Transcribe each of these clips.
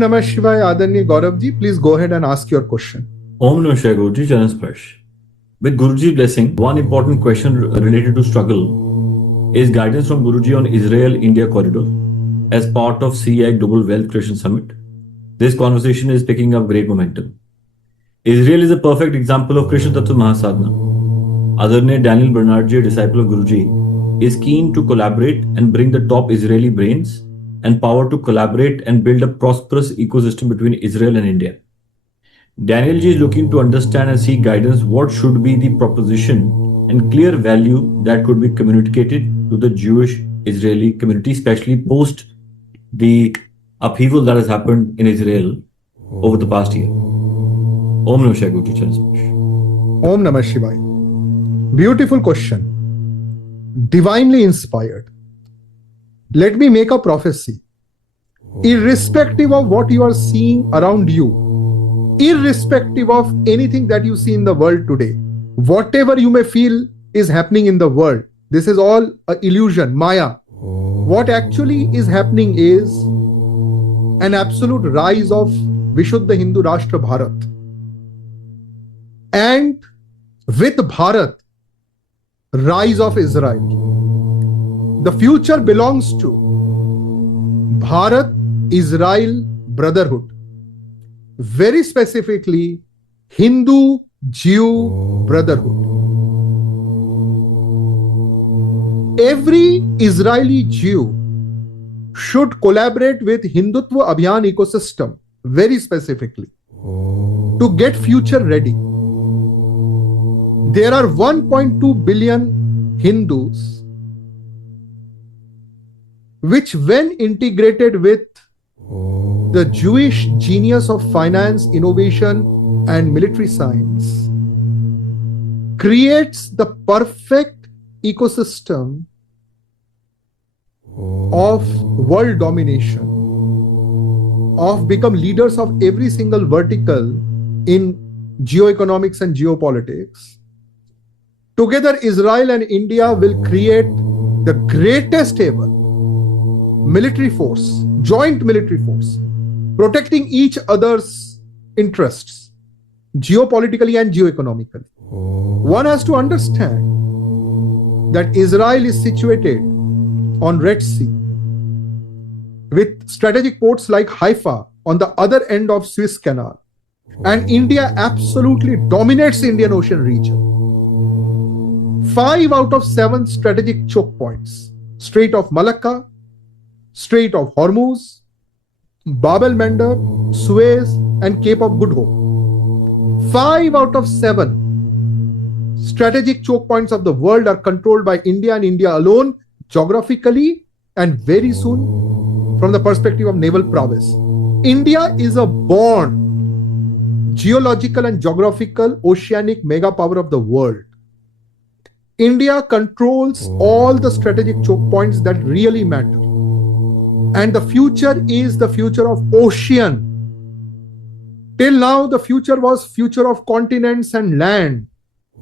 Namah Shivaya, Adarni Gauravji. Please go ahead and ask your question. Om Namah Shivaya, Guruji, Charan Sparsh. With Guruji's blessing, one important question related to struggle is guidance from Guruji on Israel-India corridor as part of CI Global Wealth Creation Summit. This conversation is picking up great momentum. Israel is a perfect example of Krishna Tattva Mahasadhana. Adarne Daniel Bernardji, a disciple of Guruji, is keen to collaborate and bring the top Israeli brains and power to collaborate and build a prosperous ecosystem between Israel and India. Daniel Ji is looking to understand and seek guidance what should be the proposition and clear value that could be communicated to the Jewish-Israeli community, especially post the upheaval that has happened in Israel over the past year. Om Namah Shivaya, Guruji, Charan Sparsh. Om Namah Shivaya. Beautiful question. Divinely inspired. Let me make a prophecy. Irrespective of what you are seeing around you, irrespective of anything that you see in the world today, whatever you may feel is happening in the world, this is all an illusion, Maya. What actually is happening is an absolute rise of Vishuddha Hindu Rashtra Bharat. And with Bharat, rise of Israel. The future belongs to Bharat-Israel Brotherhood. Very specifically, Hindu-Jew Brotherhood. Every Israeli Jew should collaborate with Hindutva Abhiyan ecosystem, very specifically, to get future ready. There are 1.2 billion Hindus, which when integrated with the Jewish genius of finance, innovation, and military science, creates the perfect ecosystem of world domination, of become leaders of every single vertical in geoeconomics and geopolitics. Together, Israel and India will create the greatest ever military force, joint military force, protecting each other's interests, geopolitically and geoeconomically. One has to understand that Israel is situated on Red Sea, with strategic ports like Haifa on the other end of Suez Canal, and India absolutely dominates the Indian Ocean region. 5 out of 7 strategic choke points, Strait of Malacca, Strait of Hormuz, Bab el-Mandeb, Suez, and Cape of Good Hope. 5 out of 7 strategic choke points of the world are controlled by India and India alone, geographically, and very soon from the perspective of naval prowess. India is a born geological and geographical oceanic mega power of the world. India controls all the strategic choke points that really matter. And the future is the future of ocean. Till now, the future was future of continents and land.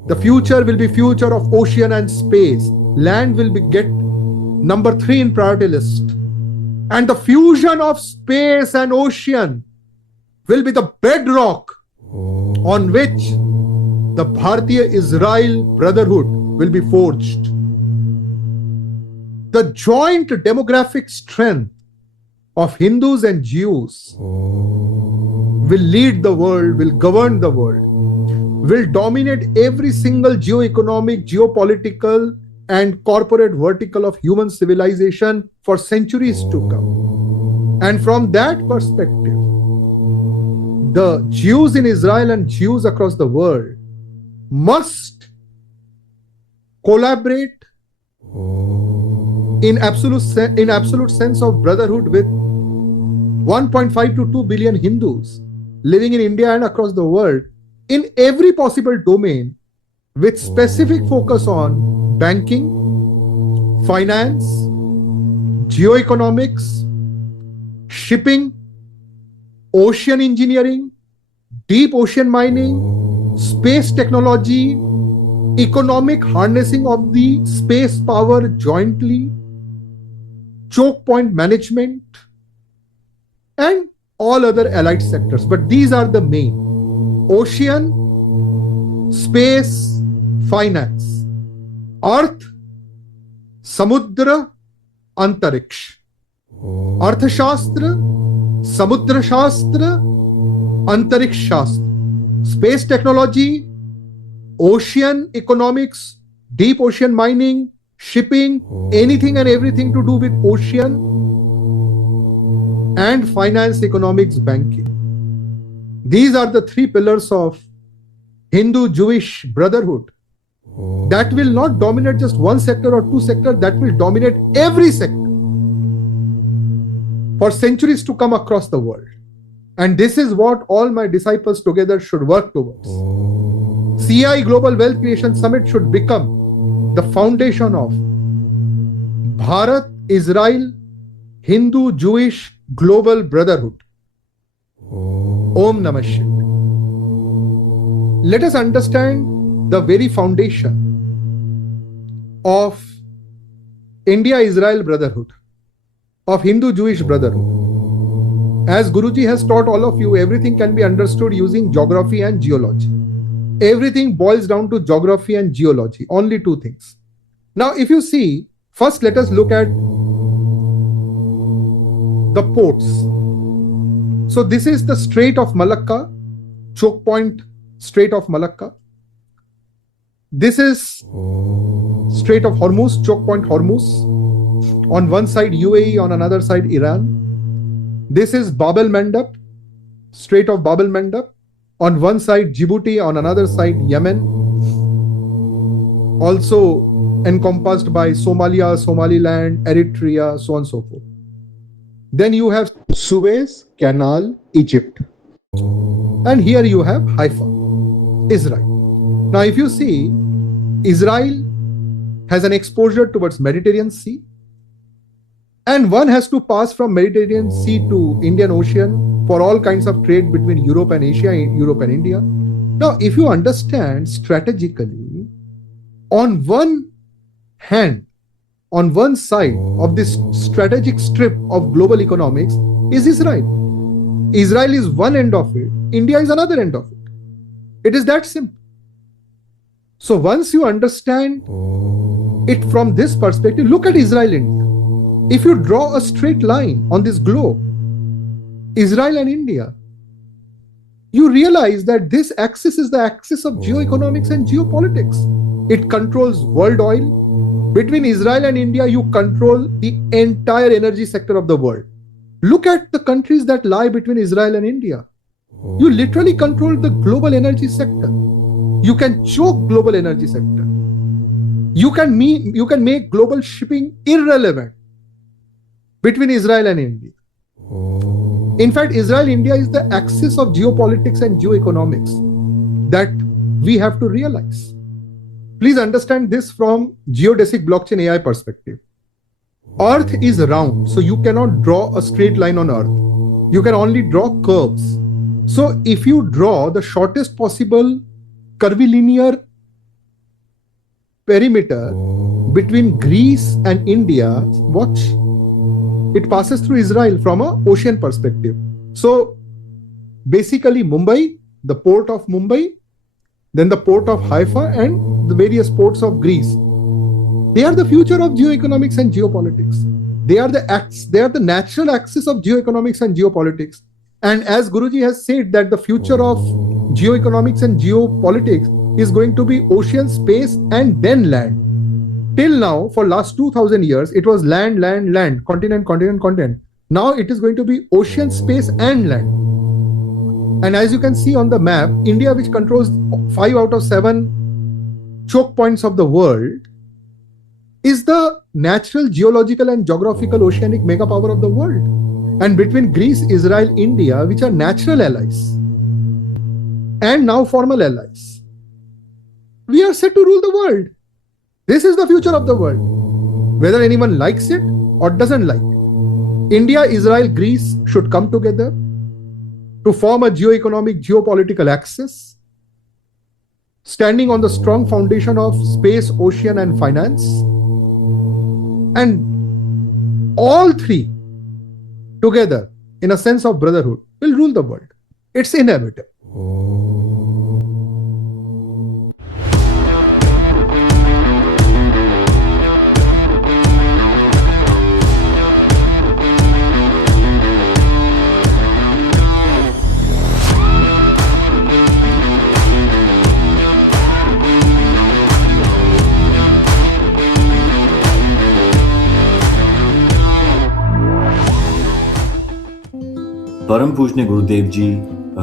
The future will be future of ocean and space. Land will get number 3 in priority list. And the fusion of space and ocean will be the bedrock on which the Bharatiya-Israel Brotherhood will be forged. The joint demographic strength of Hindus and Jews will lead the world, will govern the world, will dominate every single geoeconomic, geopolitical, and corporate vertical of human civilization for centuries to come. And from that perspective, the Jews in Israel and Jews across the world must collaborate in absolute sense of brotherhood with 1.5 to 2 billion Hindus living in India and across the world in every possible domain, with specific focus on banking, finance, geoeconomics, shipping, ocean engineering, deep ocean mining, space technology, economic harnessing of the space power jointly, choke point management, and all other allied sectors. But these are the main: ocean, space, finance, earth, samudra, antariksh. Arthashastra, Samudra Shastra, Antariksh Shastra. Space technology, ocean economics, deep ocean mining, shipping, anything and everything to do with ocean, and finance, economics, banking. These are the three pillars of Hindu-Jewish brotherhood that will not dominate just one sector or two sectors, that will dominate every sector for centuries to come across the world. And this is what all my disciples together should work towards. CI Global Wealth Creation Summit should become the foundation of Bharat, Israel, Hindu, Jewish global brotherhood. Om Namah Shivaya. Let us understand the very foundation of India-Israel brotherhood, of Hindu-Jewish brotherhood. As Guruji has taught all of you, everything can be understood using geography and geology. Everything boils down to geography and geology, only two things. Now, if you see, first let us look at the ports. So this is the Strait of Malacca, choke point Strait of Malacca. This is Strait of Hormuz, choke point Hormuz. On one side UAE, on another side Iran. This is Bab el-Mandab, Strait of Bab el-Mandab. On one side Djibouti, on another side Yemen. Also encompassed by Somalia, Somaliland, Eritrea, so on and so forth. Then you have Suez Canal, Egypt. And here you have Haifa, Israel. Now if you see, Israel has an exposure towards Mediterranean Sea. And one has to pass from Mediterranean Sea to Indian Ocean for all kinds of trade between Europe and Asia, Europe and India. Now, if you understand strategically, on one hand, on one side of this strategic strip of global economics is Israel. Israel is one end of it, India is another end of it. It is that simple. So once you understand it from this perspective, look at Israel and India. If you draw a straight line on this globe, Israel and India, you realize that this axis is the axis of geoeconomics and geopolitics. It controls world oil. Between Israel and India, you control the entire energy sector of the world. Look at the countries that lie between Israel and India. You literally control the global energy sector. You can choke global energy sector. You can make global shipping irrelevant between Israel and India. In fact, Israel-India is the axis of geopolitics and geoeconomics that we have to realize. Please understand this from geodesic blockchain AI perspective. Earth is round, so you cannot draw a straight line on Earth. You can only draw curves. So if you draw the shortest possible curvilinear perimeter between Greece and India, watch, it passes through Israel from an ocean perspective. So basically Mumbai, the port of Mumbai, then the port of Haifa and the various ports of Greece. They are the future of geoeconomics and geopolitics. They are the natural axis of geoeconomics and geopolitics. And as Guruji has said that the future of geoeconomics and geopolitics is going to be ocean, space and then land. Till now, for last 2000 years, it was land, land, land, continent, continent, continent. Now it is going to be ocean, space and land. And as you can see on the map, India, which controls 5 out of 7 choke points of the world, is the natural geological and geographical oceanic mega power of the world. And between Greece, Israel, India, which are natural allies and now formal allies, we are set to rule the world. This is the future of the world. Whether anyone likes it or doesn't like it. India, Israel, Greece should come together to form a geoeconomic, geopolitical axis, standing on the strong foundation of space, ocean, and finance. And all three together in a sense of brotherhood will rule the world. It's inevitable. Param Pujne Gurudev Ji,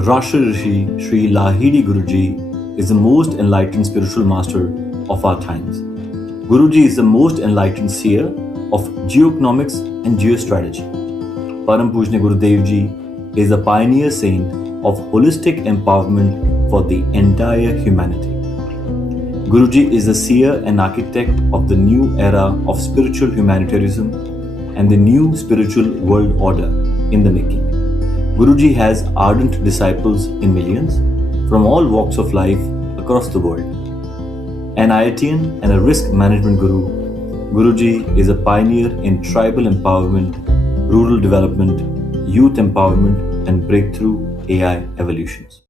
Rashtra Rishi Sri Lahiri Guruji is the most enlightened spiritual master of our times. Guruji is the most enlightened seer of geoeconomics and geostrategy. Param Pujne Gurudev Ji is a pioneer saint of holistic empowerment for the entire humanity. Guruji is the seer and architect of the new era of spiritual humanitarianism and the new spiritual world order in the making. Guruji has ardent disciples in millions from all walks of life across the world. An IITian and a risk management guru, Guruji is a pioneer in tribal empowerment, rural development, youth empowerment, and breakthrough AI evolutions.